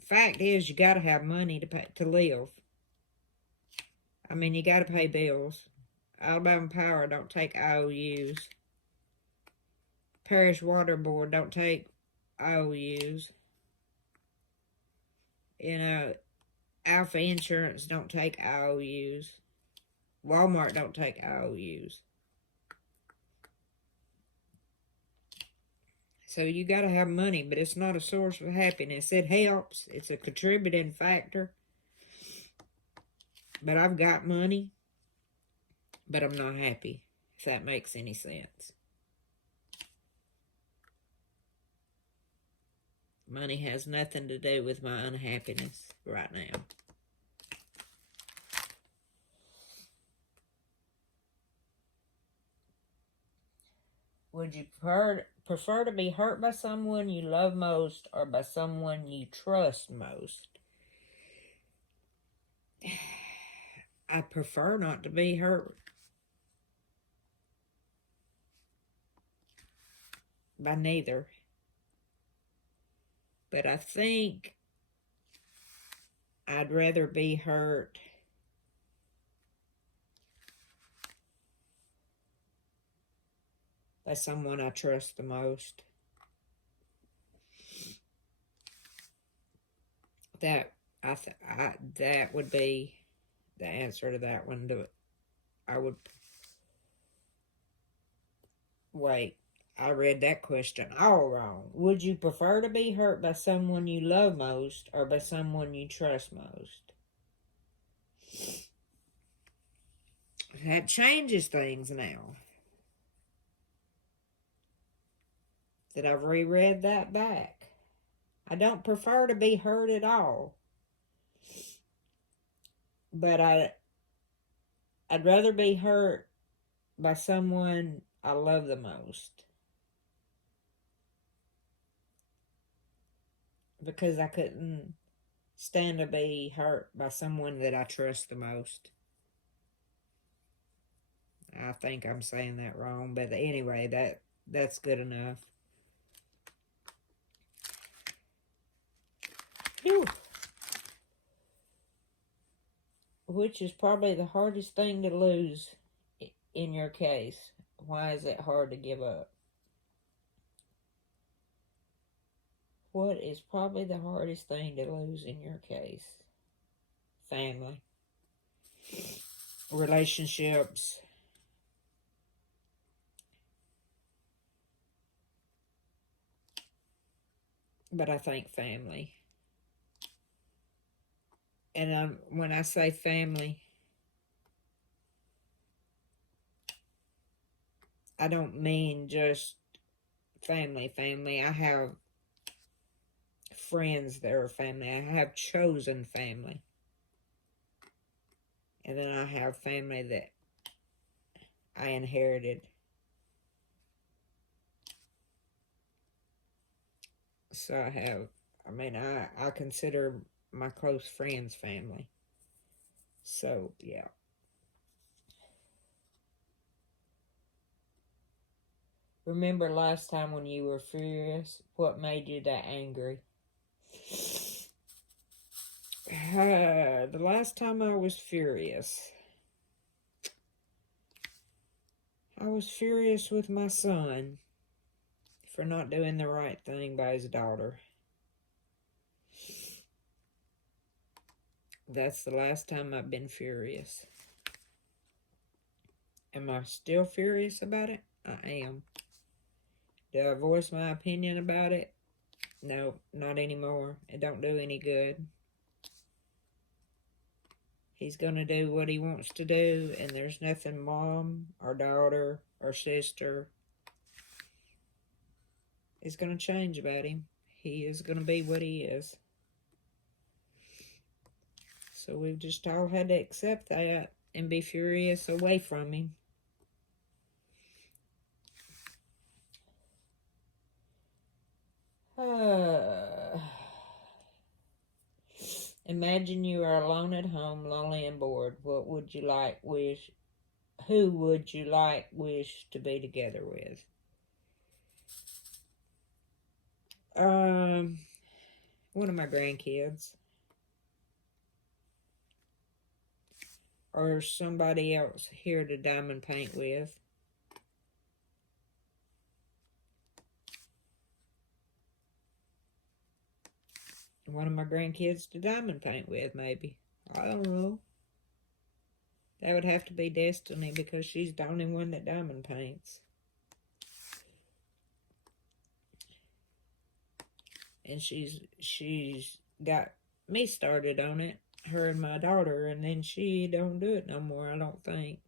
fact is, you got to have money to live. I mean, you got to pay bills. Alabama Power don't take IOUs. Parish Water Board don't take IOUs. You know, Alpha Insurance don't take IOUs. Walmart don't take IOUs. So you got to have money, but it's not a source of happiness. It helps. It's a contributing factor. But I've got money, but I'm not happy, if that makes any sense. Money has nothing to do with my unhappiness right now. Would you prefer to be hurt by someone you love most or by someone you trust most? I prefer not to be hurt by neither. But I think I'd rather be hurt by someone I trust the most. That would be the answer to that one. I would wait. I read that question all wrong. Would you prefer to be hurt by someone you love most or by someone you trust most? That changes things now that I've reread that back. I don't prefer to be hurt at all. But I'd rather be hurt by someone I love the most. Because I couldn't stand to be hurt by someone that I trust the most. I think I'm saying that wrong, but anyway, that's good enough. Whew. Which is probably the hardest thing to lose in your case? Why is it hard to give up? What is probably the hardest thing to lose in your case? Family. Relationships. But I think family. And when I say family, I don't mean just family. I have friends that are family. I have chosen family. And then I have family that I inherited. So I consider my close friends family. So, yeah. Remember last time when you were furious? What made you that angry? The last time I was furious with my son. for not doing the right thing by his daughter. That's the last time I've been furious. Am I still furious about it? I am. Do I voice my opinion about it? No, not anymore. It don't do any good. He's going to do what he wants to do, and there's nothing mom or daughter or sister is going to change about him. He is going to be what he is. So we've just all had to accept that and be furious away from him. Imagine you are alone at home, lonely and bored. What would you like, wish? Who would you like, wish to be together with? One of my grandkids. Or somebody else here to diamond paint with. One of my grandkids to diamond paint with, maybe. I don't know. That would have to be Destiny because she's the only one that diamond paints. And she's got me started on it, her and my daughter, and then she don't do it no more, I don't think.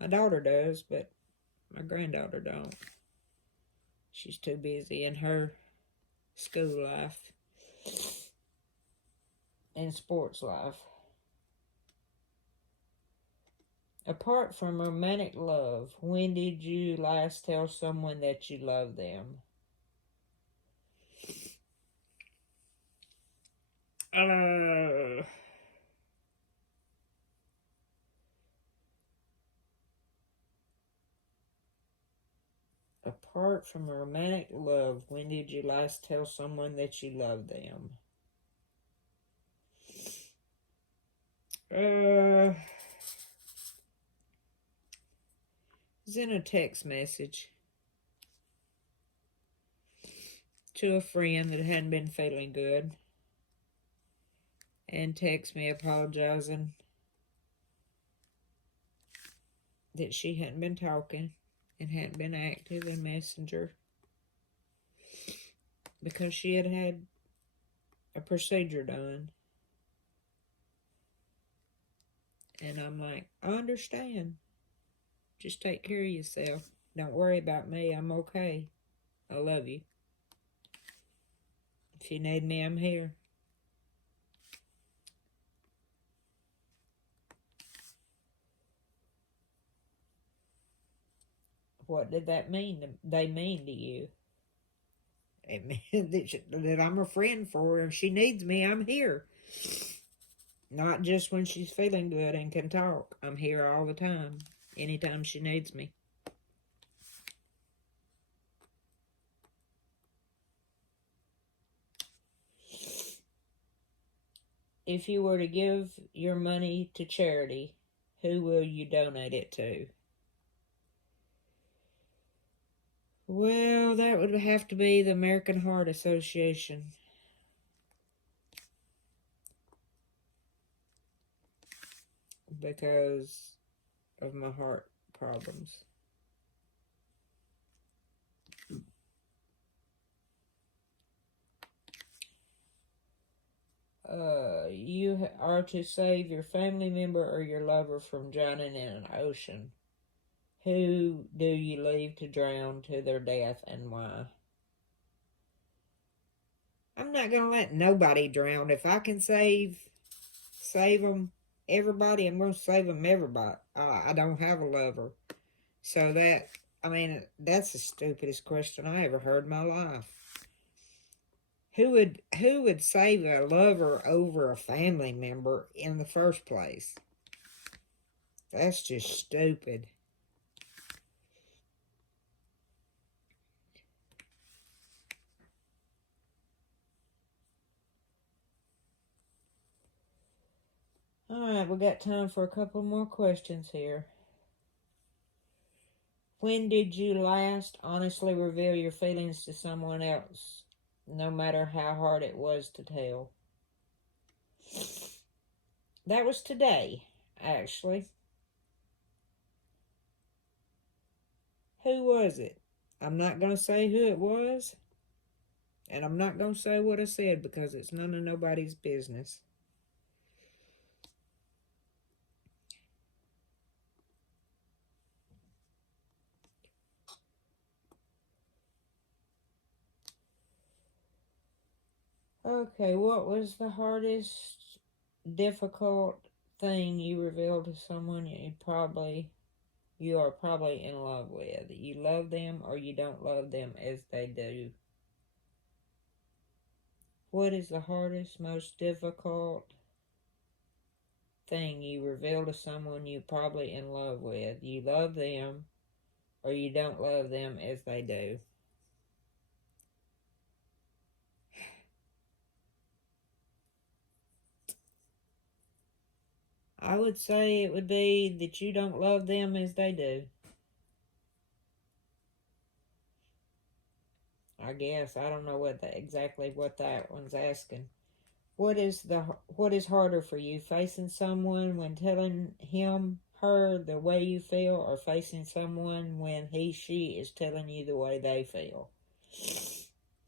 My daughter does, but my granddaughter don't. She's too busy in her school life and sports life. Apart from romantic love, when did you last tell someone that you love them? Apart from romantic love, when did you last tell someone that you love them? It's in a text message to a friend that hadn't been feeling good, and text me apologizing that she hadn't been talking and hadn't been active in Messenger because she had had a procedure done. And I'm like, I understand. Just take care of yourself. Don't worry about me. I'm okay. I love you. If you need me, I'm here. What did that mean? They mean to you? It meant that I'm a friend for her. If she needs me, I'm here. Not just when she's feeling good and can talk. I'm here all the time. Anytime she needs me. If you were to give your money to charity, who will you donate it to? Well, that would have to be the American Heart Association. Because of my heart problems. You are to save your family member or your lover from drowning in an ocean. Who do you leave to drown to their death and why? I'm not going to let nobody drown. If I can save them, everybody, I'm going to save them, everybody. I don't have a lover. So that's the stupidest question I ever heard in my life. Who would save a lover over a family member in the first place? That's just stupid. All right, we got time for a couple more questions here. When did you last honestly reveal your feelings to someone else, no matter how hard it was to tell? That was today, actually. Who was it? I'm not going to say who it was, and I'm not going to say what I said because it's none of nobody's business. Okay, what was the hardest, difficult thing you revealed to someone you are probably in love with? You love them or you don't love them as they do. What is the hardest, most difficult thing you reveal to someone you're probably in love with? You love them or you don't love them as they do. I would say it would be that you don't love them as they do. I guess I don't know exactly what that one's asking. What is harder for you, facing someone when telling her the way you feel, or facing someone when she is telling you the way they feel?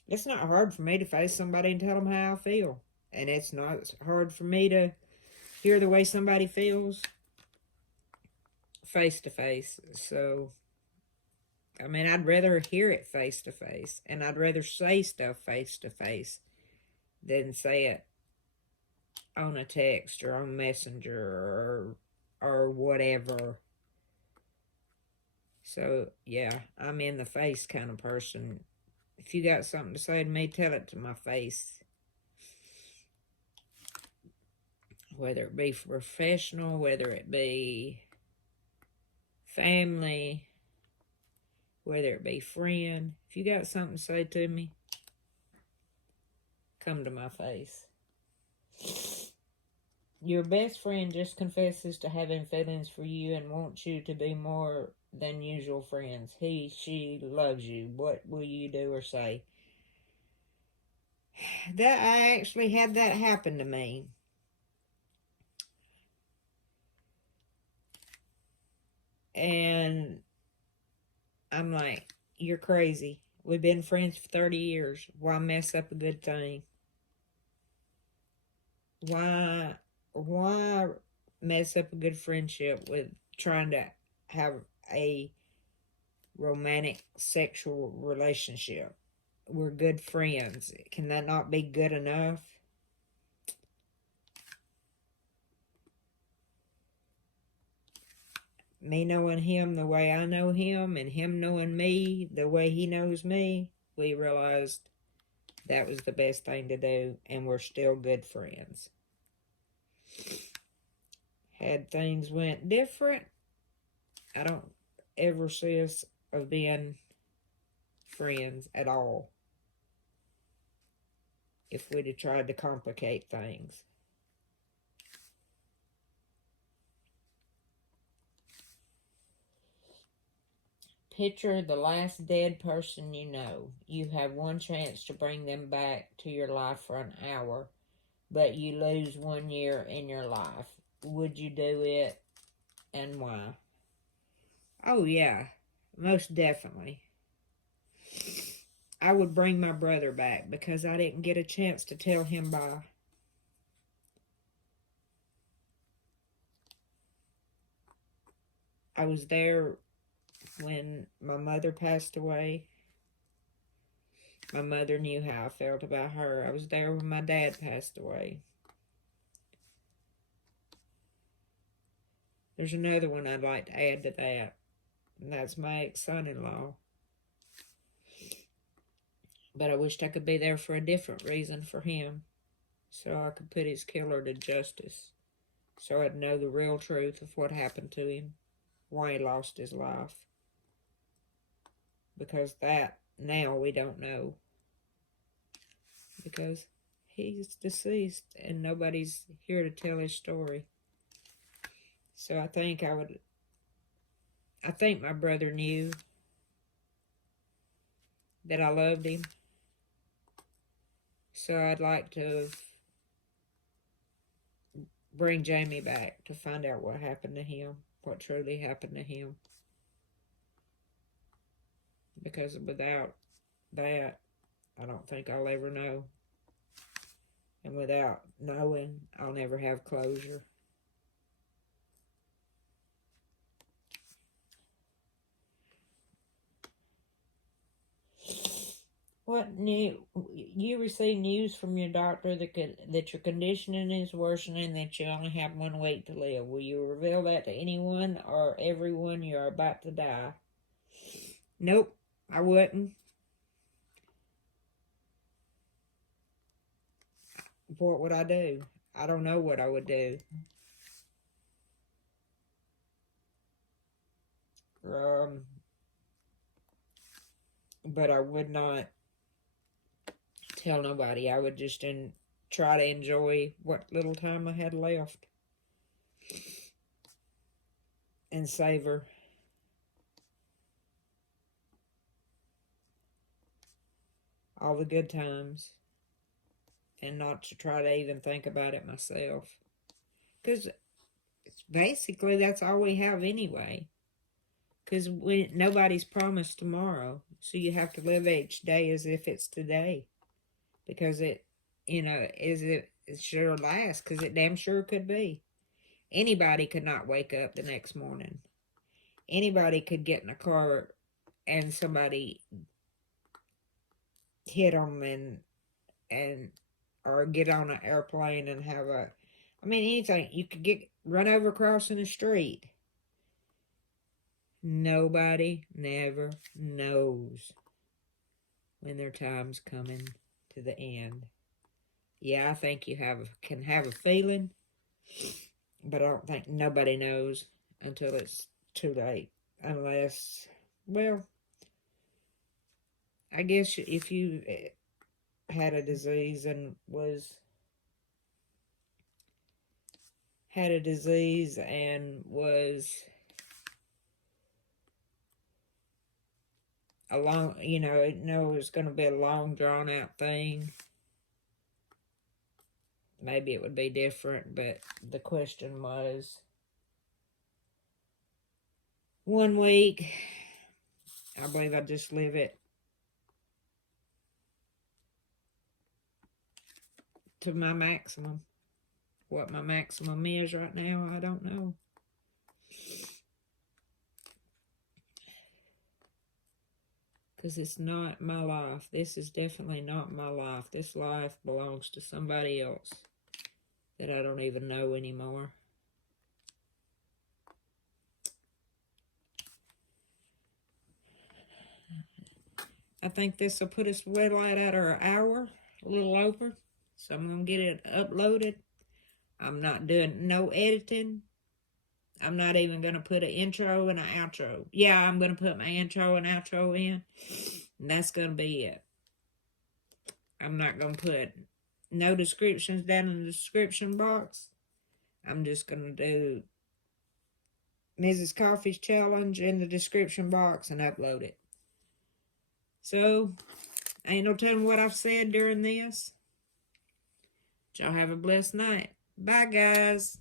It's not hard for me to face somebody and tell them how I feel, and it's not hard for me to hear the way somebody feels face to face. So, I mean, I'd rather hear it face to face, and I'd rather say stuff face to face than say it on a text or on Messenger or whatever. So, yeah, I'm in the face kind of person. If you got something to say to me, tell it to my face. Whether it be professional, whether it be family, whether it be friend. If you got something to say to me, come to my face. Your best friend just confesses to having feelings for you and wants you to be more than usual friends. She loves you. What will you do or say? That I actually had that happen to me. And I'm like, you're crazy. We've been friends for 30 years. Why mess up a good thing? Why mess up a good friendship with trying to have a romantic sexual relationship? We're good friends. Can that not be good enough? Me knowing him the way I know him and him knowing me the way he knows me, we realized that was the best thing to do, and we're still good friends. Had things went different, I don't ever see us of being friends at all if we'd have tried to complicate things. Picture the last dead person you know. You have one chance to bring them back to your life for an hour, but you lose 1 year in your life. Would you do it, and why? Oh, yeah, most definitely. I would bring my brother back because I didn't get a chance to tell him bye. I was there when my mother passed away. My mother knew how I felt about her. I was there when my dad passed away. There's another one I'd like to add to that, and that's my ex-son-in-law. But I wished I could be there for a different reason for him, so I could put his killer to justice, so I'd know the real truth of what happened to him, why he lost his life. Because that, now we don't know. Because he's deceased and nobody's here to tell his story. So I think my brother knew, that I loved him. So I'd like to bring Jamie back to find out what happened to him, what truly happened to him. Because without that, I don't think I'll ever know. And without knowing, I'll never have closure. What new? You received news from your doctor that your conditioning is worsening, that you only have 1 week to live. Will you reveal that to anyone or everyone you are about to die? Nope, I wouldn't. What would I do? I don't know what I would do. But I would not tell nobody. I would just try to enjoy what little time I had left and savor all the good times and not to try to even think about it myself. Because basically that's all we have anyway. Because nobody's promised tomorrow. So you have to live each day as if it's today. Because it sure lasts. Because it damn sure could be. Anybody could not wake up the next morning. Anybody could get in a car and somebody hit them or get on an airplane and have anything. You could run over crossing the street. Nobody never knows when their time's coming to the end. Yeah, I think you can have a feeling, but I don't think nobody knows until it's too late. Unless, well, I guess if you had a disease and was a long, it was going to be a long drawn out thing, maybe it would be different. But the question was 1 week. I believe I just live it to my maximum. What my maximum is right now, I don't know. Because it's not my life. This is definitely not my life. This life belongs to somebody else that I don't even know anymore. I think this will put us right at our hour, a little over. So I'm going to get it uploaded. I'm not doing no editing. I'm not even going to put an intro and an outro. Yeah, I'm going to put my intro and outro in. And that's going to be it. I'm not going to put no descriptions down in the description box. I'm just going to do Mrs. Coffee's challenge in the description box and upload it. So, ain't no telling what I've said during this. Y'all have a blessed night. Bye, guys.